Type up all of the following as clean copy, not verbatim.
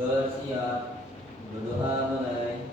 Bersiap. Berdoa mulai.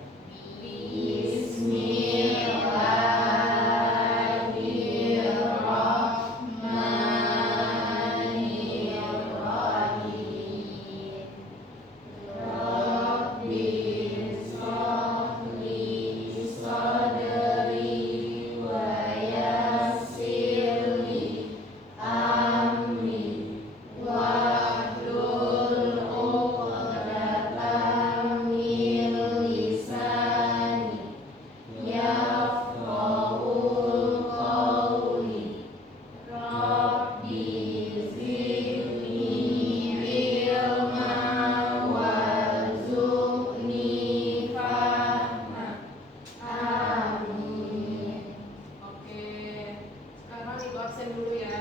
Absen dulu ya.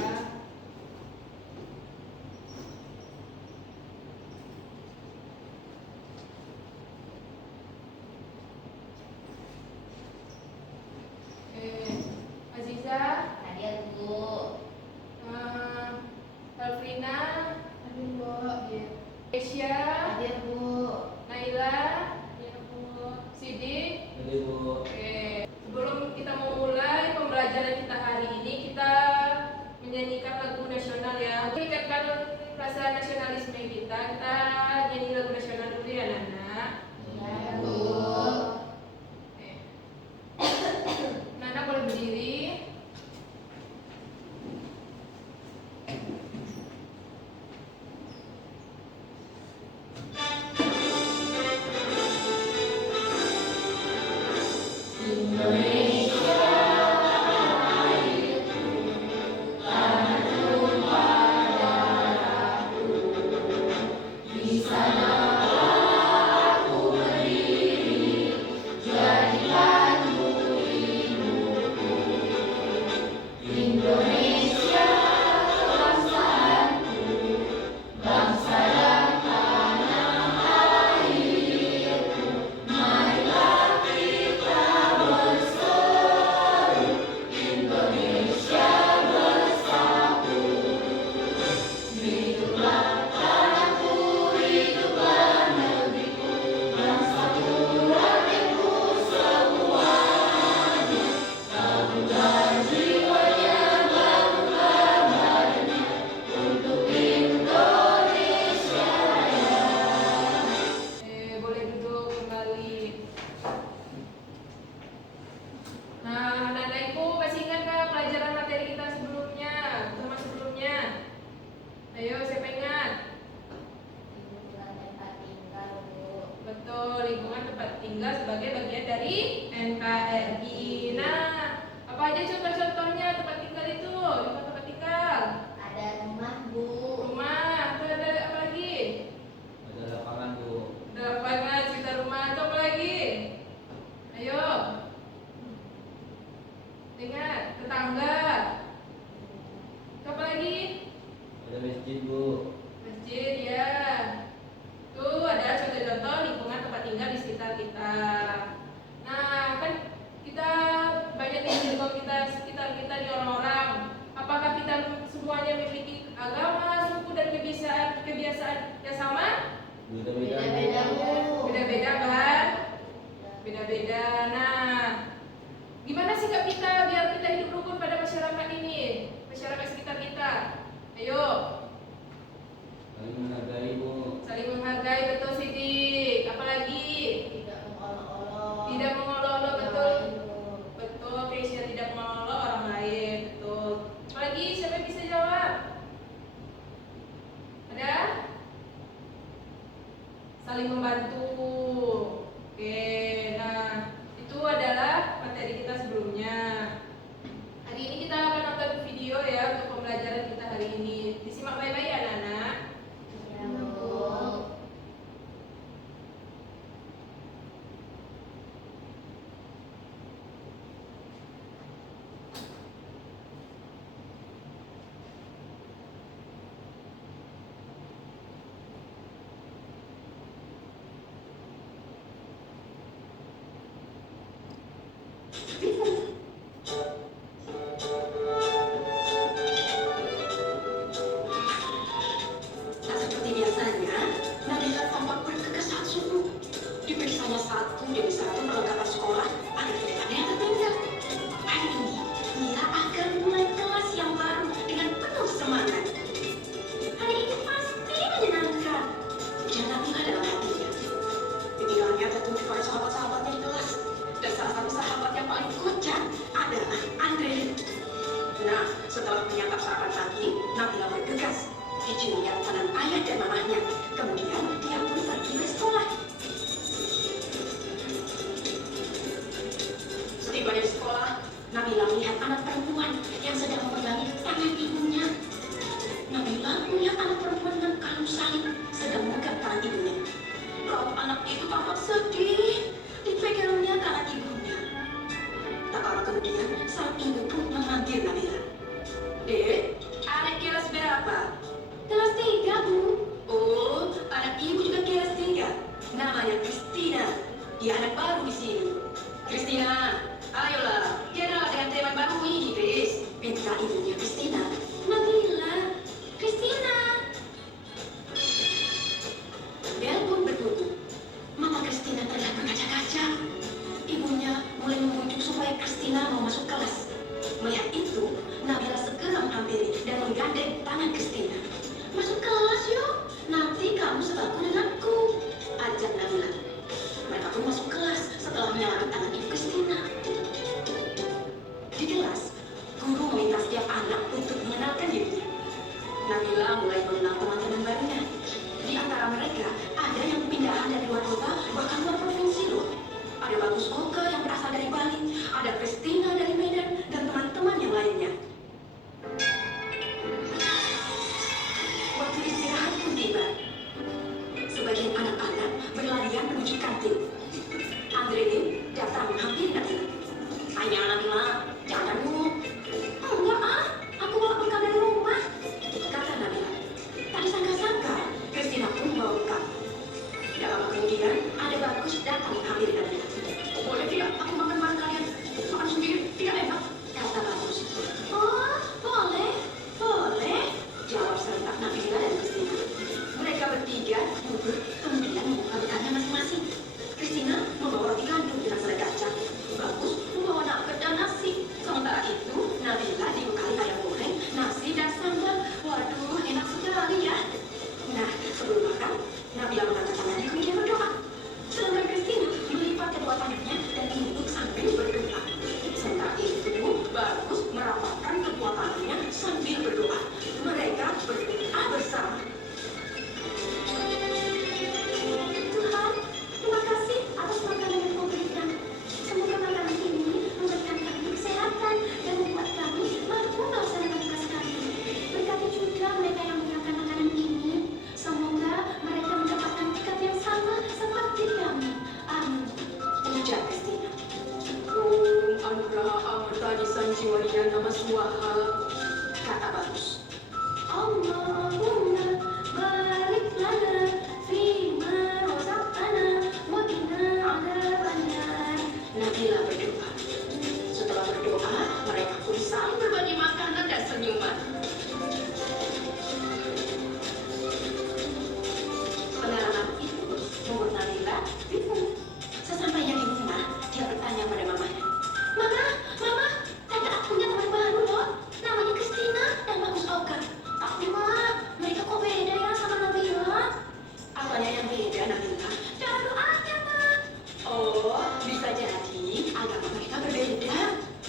Aziza, Hadir Bu. Elfrina, Hadir Bu. Asia, Hadir Bu. Naila, hadir Bu. Sidik, Hadir Bu. Oke. Sebelum kita mau mulai pembelajaran kita hari ini, kita menyanyikan lagu nasional ya. Untuk meningkatkan rasa nasionalisme kita nyanyi lagu nasional dulu ya Nana. Ya Bu. Oke. Nana boleh berdiri. Boleh duduk kembali. Nah, Nana Ibu masih ingat nggak pelajaran materi kita sebelumnya? Sama sebelumnya. Ayo, siapa ingat? Lingkungan tempat tinggal Bu. Betul, lingkungan tempat tinggal sebagai bagian dari NKRI. Nah, apa aja contoh-contohnya tempat tinggal itu? Lingkungan tempat tinggal. Ada rumah Bu. Rumah, terus ada apa lagi? Ada lapangan Bu. Ada lapangan sekitar rumah, atau apa lagi? Ayo. Ingat, tetangga. Apa lagi? Ada masjid Bu. Masjid ya. Itu adalah contoh-contoh lingkungan tempat tinggal di sekitar kita. Nah, kan kita banyak di lingkungan kita sekitar kita di orang-orang. Apakah kita semuanya memiliki agama, suku dan kebiasaan yang sama? Beda-beda Beda-beda Bu. Beda-beda kan? Beda-beda. Nah, gimana sikap kita biar kita hidup rukun pada masyarakat ini, masyarakat sekitar kita? Ayo. Saling menghargai Bu. Saling menghargai, betul Sidik. Apalagi? Tidak mengolok-olok. Tidak mengolok-olok, Yang betul. lain, Bu. Betul, Keisha tidak mengolok orang lain, betul. Apalagi siapa yang bisa jawab? Ada? Saling membantu. Oke, nah itu adalah materi kita sebelumnya. Hari ini kita akan nonton video ya untuk pembelajaran kita hari ini. Disimak baik-baik ya Nana. Ya Bu. Tak seperti biasanya, Nabila tampak bergegas Setelah sarapan pagi, Nabila bergegas. Cici melihat tangan ayah dan mamahnya. Kemudian dia pun pergi ke sekolah. Setibanya di sekolah, Nabila melihat anak perempuan yang sedang memegangi tangan ibunya. Nabila melihat anak perempuan dengan kalung salib sedang memegang tangan ibunya. Lalu anak itu tampak sedih, dipegangnya tangan ibunya. Tak lama kemudian, sang ibu pun memanggil Nabila. Dek, anak kelas berapa? Kelas 3, Bu. Oh, anak ibu juga kelas 3. Namanya Christina. Dia anak baru di sini. Christina, ayolah, kenal dengan teman baru ini, Chris. Pinta ibunya Christina. Nabila. Christina. Bel pun berbunyi. Mata Christina terlihat berkaca-kaca. Ibunya mulai membujuk supaya Christina mau masuk kelas. Melihat itu, Nabila segera menghampiri dan menggandeng tangan Christina. Masuk kelas yuk, nanti kamu sebangku denganku, ajak Nabila. Mereka pun masuk kelas setelah menyalami tangan ibu Christina. Di kelas, guru meminta setiap anak untuk mengenalkan dirinya. Nabila mulai mengenal teman-teman barunya. Di antara mereka, ada yang pindahan dari luar kota, bahkan luar provinsi loh. Ada Bagus Oka yang berasal dari Bali, ada Christina dari Medan, dan teman-teman yang lainnya. Waktu istirahat pun tiba. Sebagian anak-anak berlarian menuju kantin. Andrein datang menghampiri Nabila. Ayah Nabila, jangan dulu. Enggak, ah. Aku bawa bekal dari rumah. Kata Nabila. Tak disangka-sangka, Christina pun membawa bekal. Tidak lama kemudian, ada Bagus datang menghampiri Nabila. Boleh tidak aku makan bareng kalian? Makan sendiri tidak enak, kata Bagus. Oh, boleh. Boleh, jawab serentak Nabila dan Christina. Mereka bertiga duduk, kemudian membuka bekalnya masing-masing. Christina membawa roti gandum dengan selai kacang. Bagus membawa nugget dan nasi. Sementara itu, Nabila dibekali ayam goreng, nasi dan sambal. Waduh, enak sekali ya. Nah, sebelum makan, Nabila mengangkat tangannya kemudian berdoa. Sedangkan Christina melipat kedua tangannya dan duduk sambil berdoa. Sementara itu, Bagus merapatkan kedua tangannya sambil berdoa. Mereka berdoa bersama. Tuhan, terima kasih atas makanan yang kau berikan. Semoga makanan ini memberikan kami kesehatan dan membuat kami mampu melaksanakan tugas kami. Berkati juga mereka yang menggunakan makanan ini. Semoga mereka mendapatkan berkat yang sama seperti kami. Amin. Ujar Christina. Om Anugraha Amrita Disanjiwariya Nama Swaha, kata Bagus. Allahumma barik lana fima razaqtana wa qina adzabannar. Nabila berdoa. Setelah berdoa, mereka pun saling berbagi makanan dan senyuman. Pengalaman itu membuat Nabila bingung. Sesampainya di rumah, dia bertanya pada mamanya. Mama, tante aku punya teman baru loh. Namanya Christina dan Bagus Oka. Tapi Ma, mereka kok beda ya sama Nabila? Apanya yang beda, Nabila? Cara doanya, Ma. Oh, bisa jadi agama mereka berbeda.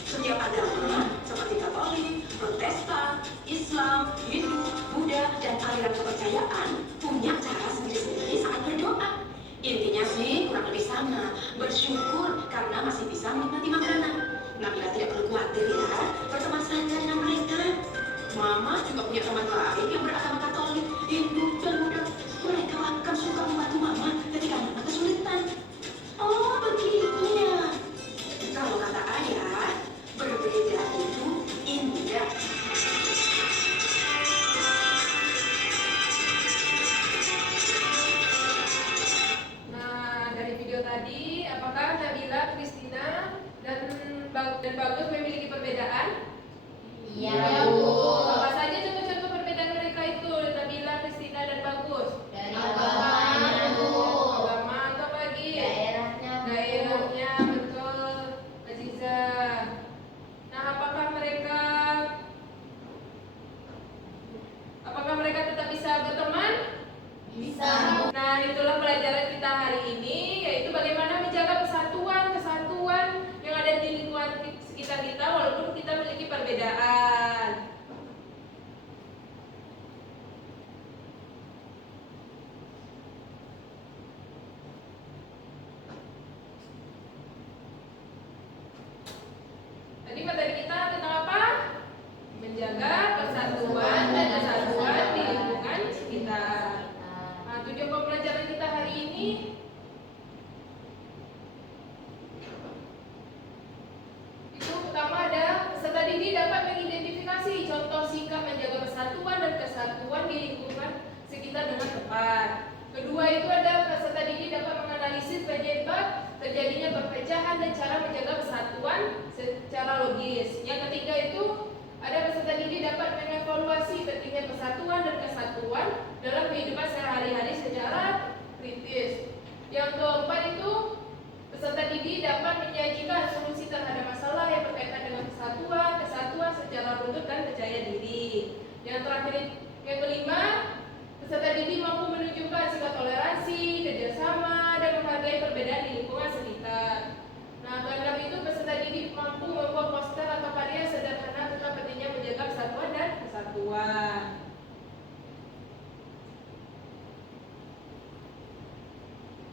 Setiap agama, seperti Katolik, Protestan, Islam, Hindu, Buddha, dan aliran kepercayaan, punya cara sendiri-sendiri saat berdoa. Intinya sih kurang lebih sama, bersyukur karena masih bisa menikmati makanan. Nabila tidak perlu khawatir ya, berteman saja dengan mereka. Mama juga punya teman lain yang beragama Katolik, Hindu, dan Buddha. Mereka akan suka membantu Mama ketika Mama kesulitan. Oh, begitu ya. Kalau kata ayah, berbeda itu indah. Nah, dari video tadi, apakah Nabila, Christina, dan Bagus memiliki perbedaan? Iya, Bu. Apa saja contoh-contoh perbedaan persatuan dan kesatuan dalam kehidupan sehari-hari secara kritis. Yang keempat itu peserta didik dapat menyajikan solusi terhadap masalah yang berkaitan dengan kesatuan secara runtut dan percaya diri. Yang terakhir, yang kelima, peserta didik mampu menunjukkan sikap toleransi, kerjasama, dan menghargai perbedaan di lingkungan sekitar. Nah, keenam itu peserta didik mampu membuat poster atau karya sederhana tentang pentingnya menjaga persatuan dan kesatuan.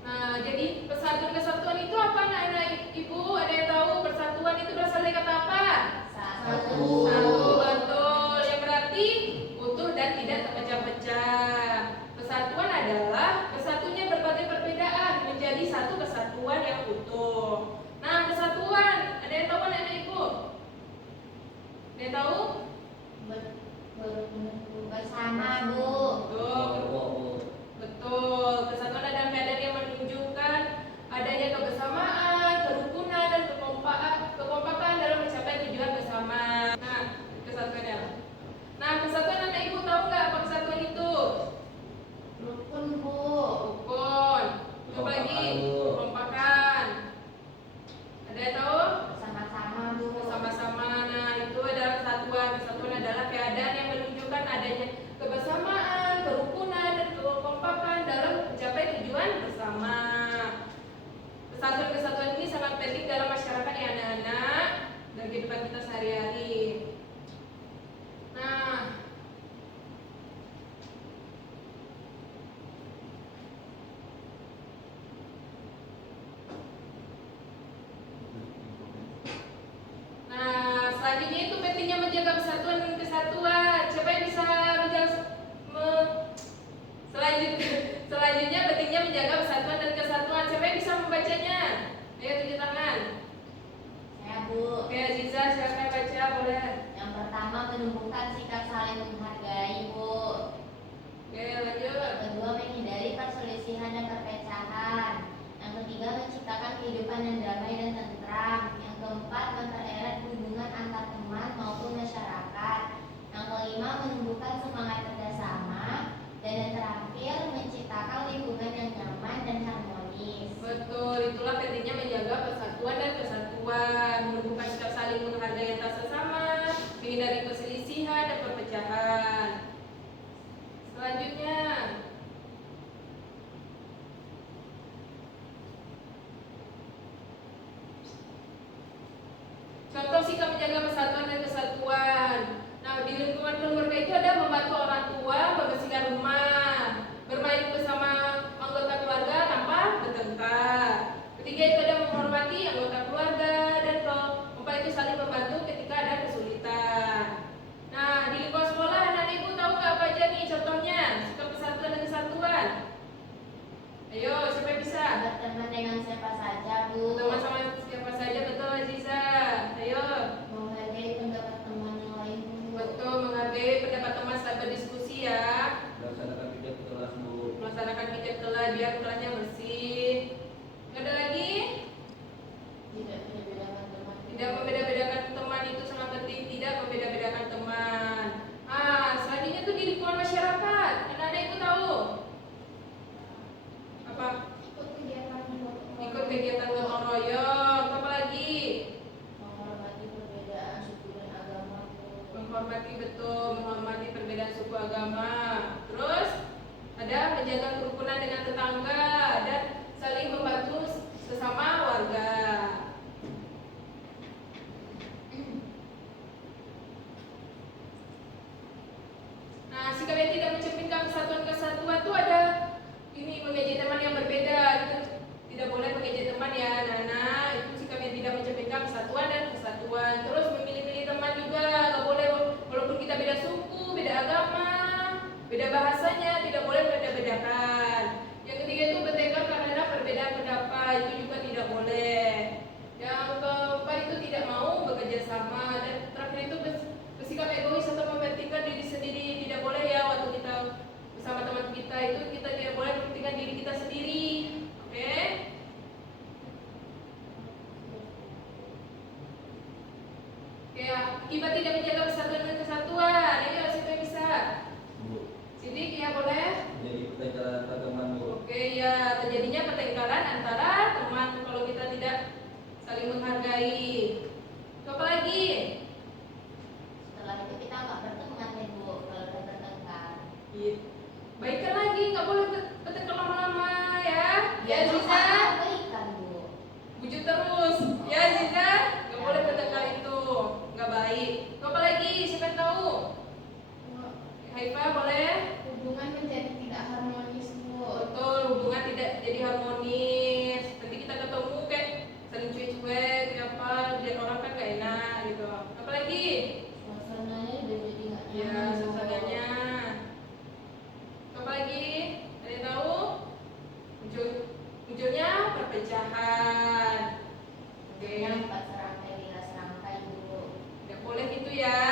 Nah, jadi persatuan kesatuan itu apa, anak-anak ibu? Ada yang tahu persatuan itu berasal dari kata apa? Satu. Satu, betul. Yang berarti utuh dan tidak terpecah-pecah. Persatuan adalah bersatunya berbagai perbedaan menjadi satu kesatuan yang utuh. Nah, kesatuan, ada yang tahu anak-anak ibu? Ada yang tahu? Bersama, Bu. Betul. Kelompok, Bu. Betul, kesatuan adalah keadaan yang menunjukkan adanya kebersamaan, kerukunan, dan kekompakan dalam mencapai tujuan bersama. Nah, kesatuannya. Nah, kesatuan anak ibu tahu nggak apa kesatuan itu? Rukun, Bu. Rukun. Apa lagi? Kekompakan. Ada yang tahu? Bersama-sama, Bu. Bersama-sama. Nah, itu adalah kesatuan. Kesatuan adalah keadaan yang menunjukkan adanya kebersamaan, kerukunan, dan kekompakan dalam mencapai tujuan bersama. Kesatuan-kesatuan ini sangat penting dalam masyarakat ya anak-anak dan kehidupan kita sehari-hari. Nah, selanjutnya itu pentingnya menjaga persatuan dan kesatuan. Siapa yang bisa menjelaskan? Selanjutnya pentingnya menjaga persatuan dan kesatuan. Siapa yang bisa membacanya? Ayo tunjuk tangan. Saya, Bu. Oke, Aziza, siapa yang baca? Boleh. Yang pertama, menumbuhkan sikap saling menghargai, Bu. Oke, lanjut. Yang kedua, menghindari perselisihan dan perpecahan. Yang ketiga, menciptakan kehidupan yang damai dan tentram. Yang keempat, mempererat hubungan antar teman maupun masyarakat. Yang kelima, menumbuhkan semangat kerjasama. Dan yang terakhir, menciptakan lingkungan yang nyaman dan harmonis. Betul, itulah pentingnya menjaga persatuan dan kesatuan, menumbuhkan sikap saling menghargai antar sesama, menghindari perselisihan dan perpecahan. Selanjutnya, contoh sikap menjaga persatuan dan kesatuan. Nah, di lingkungan keluarga itu ada membantu orang tua membersihkan rumah, bermain bersama anggota keluarga tanpa bertengkar. Ketiga itu ada menghormati anggota keluarga, dan keempat itu saling membantu ketika ada kesulitan. Nah, di lingkungan sekolah anak ibu tahu nggak apa aja nih contohnya sikap persatuan dan kesatuan? Ayo, siapa yang bisa? Berteman dengan siapa saja, Bu. Teman sama siapa saja, betul Aziza. Ayo. Menghargai pendapat teman yang lain, Bu. Betul, menghargai pendapat teman saat berdiskusi ya. Melaksanakan pijat ke kelas, Bu. Melaksanakan pijat kelas biar kelasnya bersih. Nggak ada lagi? Tidak membeda-bedakan teman. Tidak membeda-bedakan teman itu sangat penting. Tidak membeda-bedakan teman. Selanjutnya tuh di lingkungan masyarakat. Anak-anak ibu tahu? Apa? Ikut kegiatan gotong royong. Apa lagi? Menghormati perbedaan suku dan agama, Bu. Menghormati, betul, menghormati perbedaan suku agama. Terus ada menjaga kerukunan dengan tetangga dan saling membantu sesama warga. Nah, sikap yang tidak mencerminkan kesatuan tuh ada ini, mengejek teman yang berbeda. Kita tidak boleh mengejek teman ya, anak-anak. Itu sikap yang tidak mencerminkan kesatuan dan kesatuan. Terus memilih-milih teman juga, nggak boleh, walaupun kita beda suku, beda agama, beda bahasanya, tidak boleh beda-bedakan. Yang ketiga itu bertengkar karena perbedaan pendapat, itu juga tidak boleh. Yang keempat itu tidak mau bekerja sama, dan terakhir itu bersikap egois atau mementingkan diri sendiri. Tidak boleh ya, waktu kita bersama teman kita itu kita tidak boleh mementingkan diri kita sendiri. Oke? Haifa boleh? Hubungan menjadi tidak harmonis, Bu. Betul, hubungan tidak jadi harmonis. Nanti kita ketemu kayak saling cuek-cuek, kayak apa, lihat orang kan gak enak gitu. Apalagi? Suasananya udah jadi nggak Ya, nyaman, Bu. suasananya. Apa lagi? Ada yang tahu? Munculnya perpecahan. Oke. Yang empat serangkai bila serangkai, Bu. Tidak boleh gitu ya.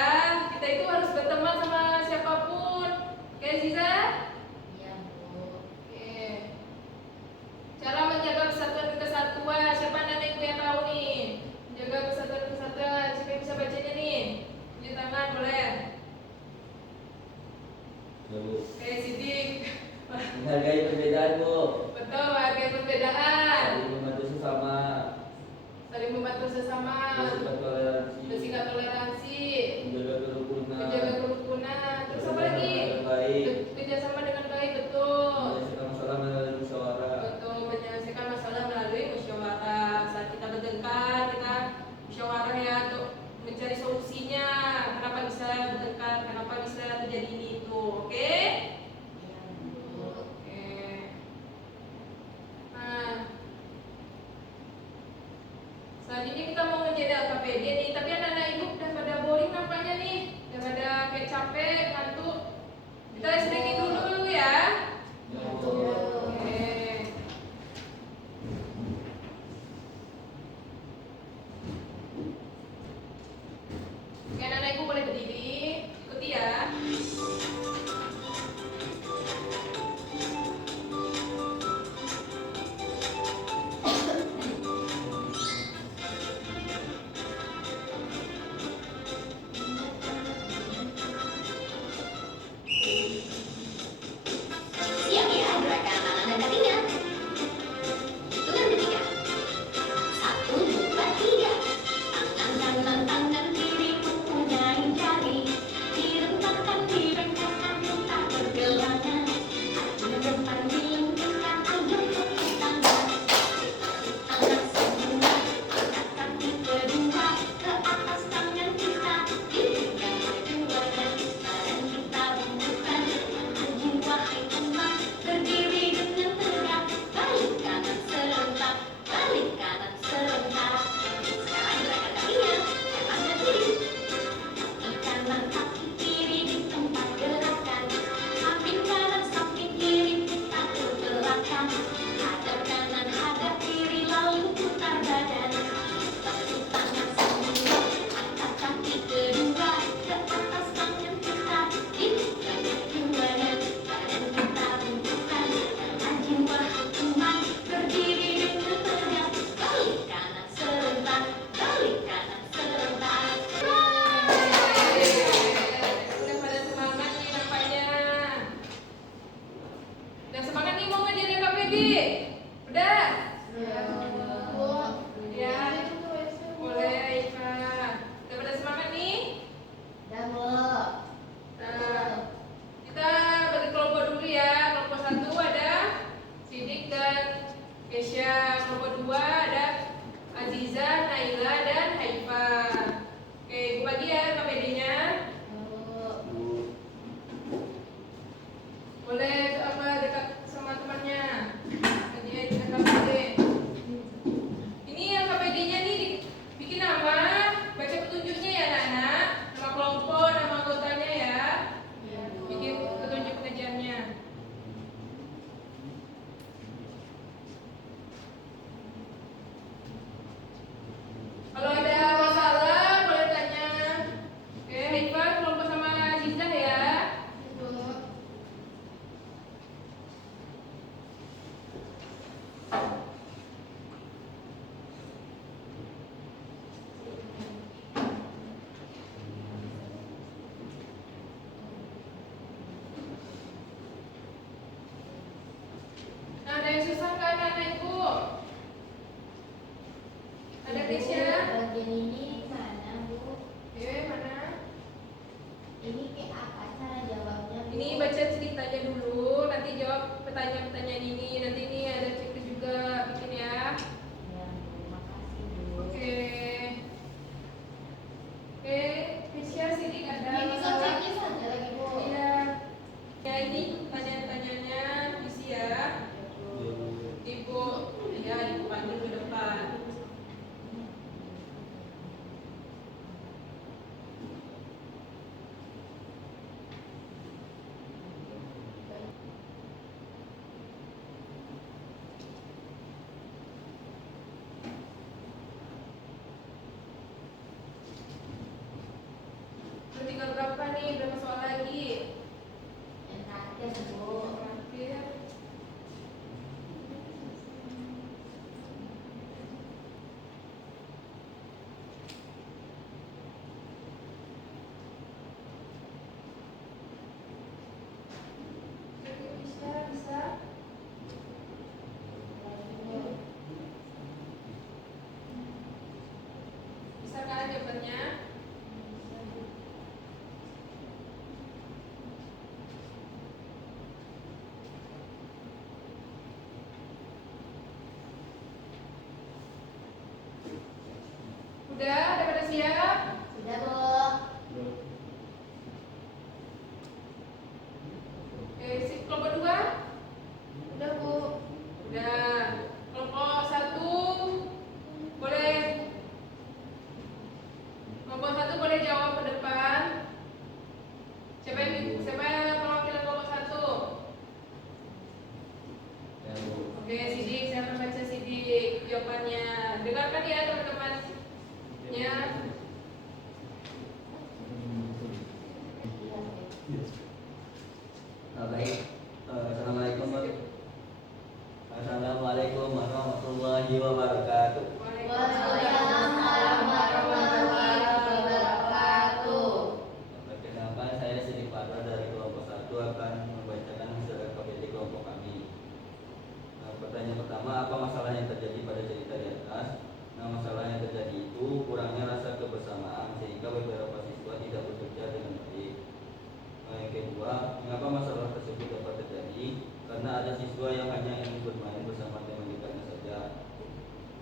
Kita itu harus berteman sama siapapun. Oke, Ziza? Iya, Bu. Oke. Cara menjaga persatuan dan kesatuan. Siapa nenekku yang tahu nih? Menjaga persatuan dan kesatuan. Siapa yang bisa bacanya nih? Tunjuk tangan boleh. Bu. Oke, Sidik. Menghargai perbedaan, Bu. Betul, hargai perbedaan. Saling membantu sesama. Saling membantu sesama. Bersikap toleransi. Bersikap toleransi. Menjaga kerukunan. Menjaga kerukunan. Terus apa lagi? Dengan baik. Kerjasama dengan baik, betul. Menyelesaikan masalah melalui musyawarah. Betul, menyelesaikan masalah melalui musyawarah. Saat kita bertengkar, kita musyawarah ya untuk mencari solusinya. Kenapa bisa bertengkar? Kenapa bisa terjadi ini itu? Oke? Iya, Bu. Oke. Nah, selanjutnya kita mau menjadi LKPD nih. Tapi anak-anak ibu udah pada boring nampaknya nih. Udah pada kayak capek, ngantuk. Kita istirahat dulu ya. Ya, Bu. Bu. Oke. Oke, anak-anak ibu boleh berdiri. Ikuti ya. Siap ya, gerakan tangan dan kakinya. Hitungan ketiga. 1, 2, 3. Tangan kanan, tangan kiri, mempunyai jari. Direntangkan, direngkahkan, minta pergelangan. Aju depan, dilengkungkan, ayo tepuk tangan. Tangan semua, angkat kaki kedua. Ke atas tangan kita, diberikan keduanya. Badan kita bungkukan. Maju wahai teman, berdiri dengan tegak. Balik kanan serentak, balik kanan serentak. Sekarang gerakan kakinya, kanan dan kiri. Kaki kanan, kaki kiri di tempat gerakan. Samping kanan, samping kiri kita ke belakang. Hadap kanan, hadap kiri, lalu putar badan. Tepuk tangan semua, angkat kaki kedua. Ke atas tangan kita, diberikan keduanya. Badan kita bungkukan, maju wahai teman, berdiri dengan tegak. Balik kanan serentak, balik kanan serentak. Udah pada semangat nih nampaknya. Udah semangat nih mau ngajar LKPD? Udah? Iya, Bu. Ya. Boleh, Iva. Udah pada semangat nih? Udah, Bu. Nah, kita bagi kelompok dulu ya. Kelompok 1 ada Sidik dan Kesya. Kelompok 2 ada Aziza, Naila, dan Haifa. Oke, ibu bagi ya KPD-nya. Bu. Bu. Boleh apa dekat sama temannya. Kajian KPD. Ini yang KPD-nya nih bikin nama, baca petunjuknya ya anak-anak. Nama kelompok, nama anggotanya ya. Iya, Bu. Bikin petunjuk pengajarnya. Kalau ada masalah boleh tanya. Oke, Haifa kelompok sama Aziza ya. Bu. Nah, ada yang susah nggak anak-anak ibu? Ada Kesya? Bagian ini mana, Bu? Oke, mana? Ini kayak apa cara jawabnya, Bu? Ini baca ceritanya dulu, nanti jawab pertanyaan-pertanyaan ini. Nanti ini ada checklist juga bikin ya. Iya, Bu. Makasih, Bu. Oke. Oke, Kesya, Sidik ada Ini masalah? konsepnya saja lagi, Bu. Iya. lagi? Yang terakhir, Bu. Terakhir. Bisa. Bisa kan jawabannya? Udah pada siap? Sudah, Bu. Oke, kelompok 2? Udah, Bu. Udah. Kelompok 1 boleh. Kelompok 1 boleh jawab ke depan. Siapa yang perwakilan kelompok 1? Ya, Bu. Oke, Sidik, saya akan baca Sidik jawabannya. Dengarkan ya teman-teman. Ya. Baik. Assalamualaikum warahmatullahi wabarakatuh. Waalaikumsalam warahmatullahi wabarakatuh. Perkenalkan, saya Sidik Fadra dari kelompok 1 akan membacakan hasil KPT kelompok kami. Pertanyaan pertama, apa masalah yang terjadi pada cerita di atas? Masalah yang terjadi itu kurangnya rasa kebersamaan sehingga beberapa siswa tidak bekerja dengan baik. Yang kedua, mengapa masalah tersebut dapat terjadi? Karena ada siswa yang hanya ingin bermain bersama teman dekatnya saja.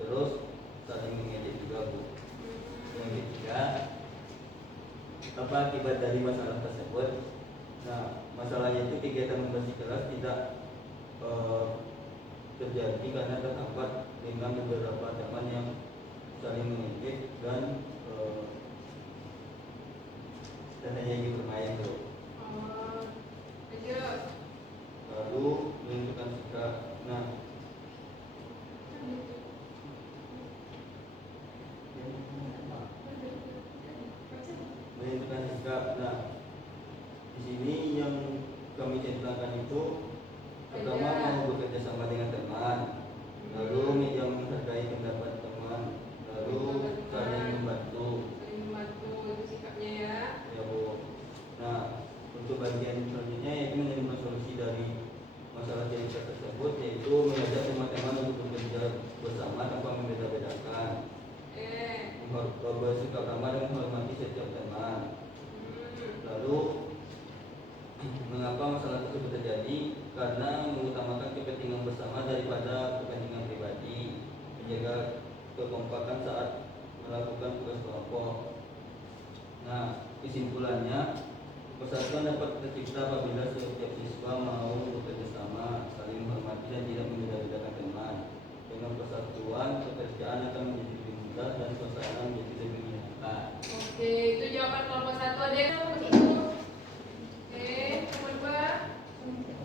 Terus saling mengejek juga, Bu. Yang ketiga, apa akibat dari masalah tersebut? Masalahnya itu kegiatan membersih kelas tidak terjadi karena terhambat dengan beberapa teman yang saling mengejek dan hanya ingin bermain, Bu. Lanjut. Lalu menentukan sikap. Menentukan sikap. Di sini yang kami centangkan itu pertama mau bekerja sama dengan teman, lalu yang menghargai pendapat teman, lalu saling membantu. Saling membantu itu sikapnya ya. Ya, Bu. Untuk bagian selanjutnya yaitu menerima solusi dari masalah cerita tersebut, yaitu mengajak teman-teman untuk bekerja bersama tanpa membeda-bedakan, bersikap ramah dan menghormati setiap teman. Lalu mengapa masalah tersebut terjadi? Karena mengutamakan kepentingan bersama daripada kepentingan pribadi, menjaga kekompakan saat melakukan tugas kelompok. Kesimpulannya, persatuan dapat tercipta apabila setiap siswa mau bekerja sama, saling menghormati dan tidak membeda-bedakan teman. Dengan persatuan, pekerjaan akan menjadi lebih mudah dan suasana menjadi lebih menyenangkan. Oke, itu jawaban kelompok 1. Ada yang tahu begitu? Oke, kelompok 2.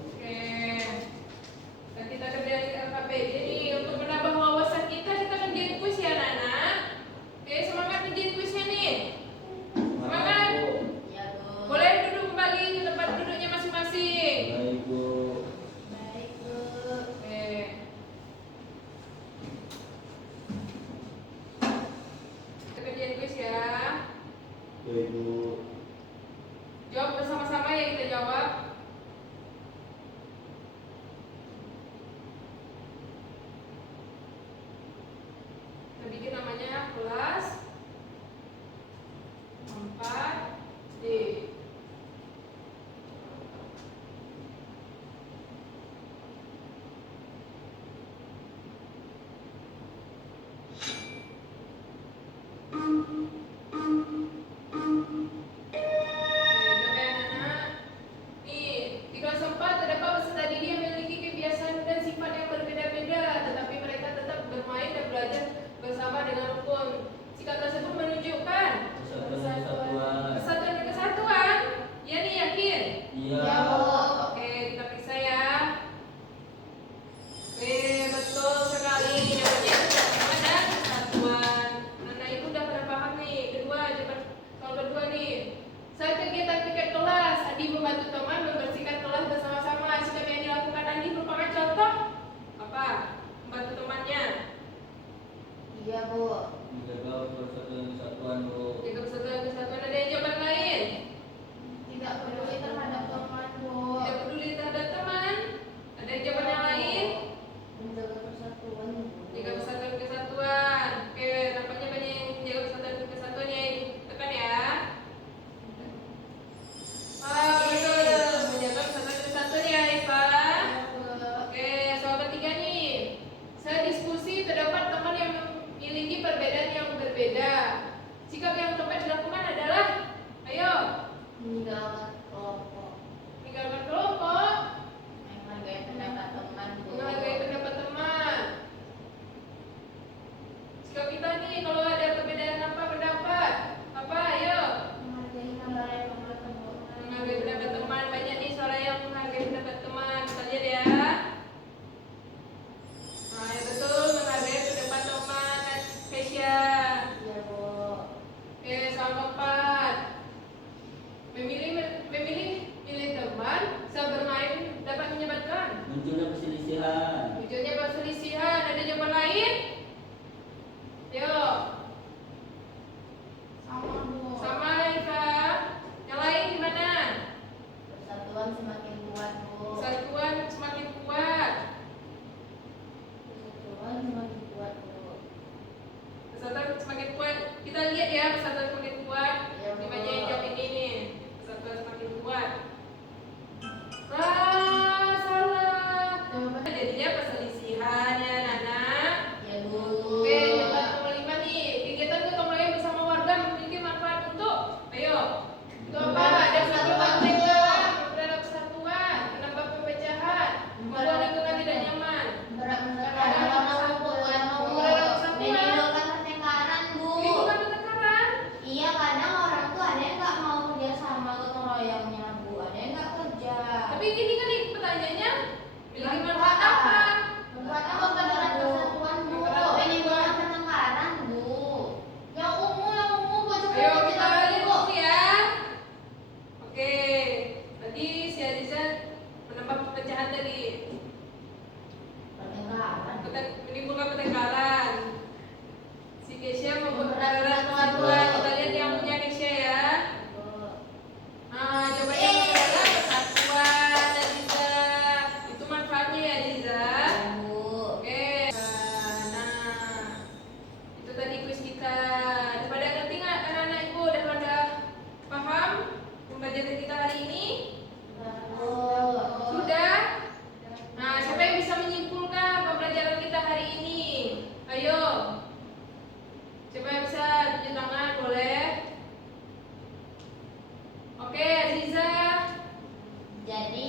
Oke. Dan kita kerja di LKPD nih untuk menambah wawasan kita kerjain kuis ya anak-anak. Oke, semangat kerjain kuisnya nih. Semangat. Ya, Bu. Boleh duduk kembali ke tempat duduknya masing-masing. Baik, Bu. Baik, Bu. Oke. Kita kerjain kuis ya. Baik, Bu. Persatuan semakin kuat, Bu. Persatuan semakin kuat. Persatuan semakin kuat, Bu. Persatuan semakin kuat. Kita lihat ya persatuan semakin kuat. Ya, Bu. Di bagian yang jawab ini nih. Persatuan semakin kuat. Salah. Jawaban Jadinya perselisihan ya anak-anak. ya, Bu. Oke, jawaban nomor 5 nih. Kegiatan gotong royong bersama warga memiliki manfaat untuk, ayo. Itu apa? Ada persatuan mereka, mempererat persatuan, menambah perpecahan, membuat lingkungan tidak nyaman. Menimbulkan pertengkaran, Bu. Lingkungan pertengkaran. Iya, kadang orang tuh ada yang nggak mau kerja sama gotong royongnya, Bu. Ada yang nggak kerja. Tapi ini kan pertanyaannya memiliki manfaat apa? Manfaatnya mempererat persatuan, Bu. Menimbulkan pertengkaran, Bu. Yang ungu, Bu. Coba Ayo kita tahu, lihat Bu. dulu ya. Oke, tadi si Aziza menambah perpecahan tadi. Pertengkaran. Menimbulkan pertengkaran. Si Keisha mempererat Mempererat persatuan. Kita lihat yang punya Keisha ya. Nah, jawabannya mempererat persatuan Aziza. Itu manfaatnya ya Aziza. Bu. Oke. Nah, itu tadi kuis kita. Daripada ngerti nggak anak-anak ibu? Daripada paham pembelajaran kita hari ini? Sudah? Nah, siapa yang bisa menyimpulkan pembelajaran kita hari ini? Ayo. Siapa yang bisa tunjuk tangan? Boleh. Oke, Aziza. Jadi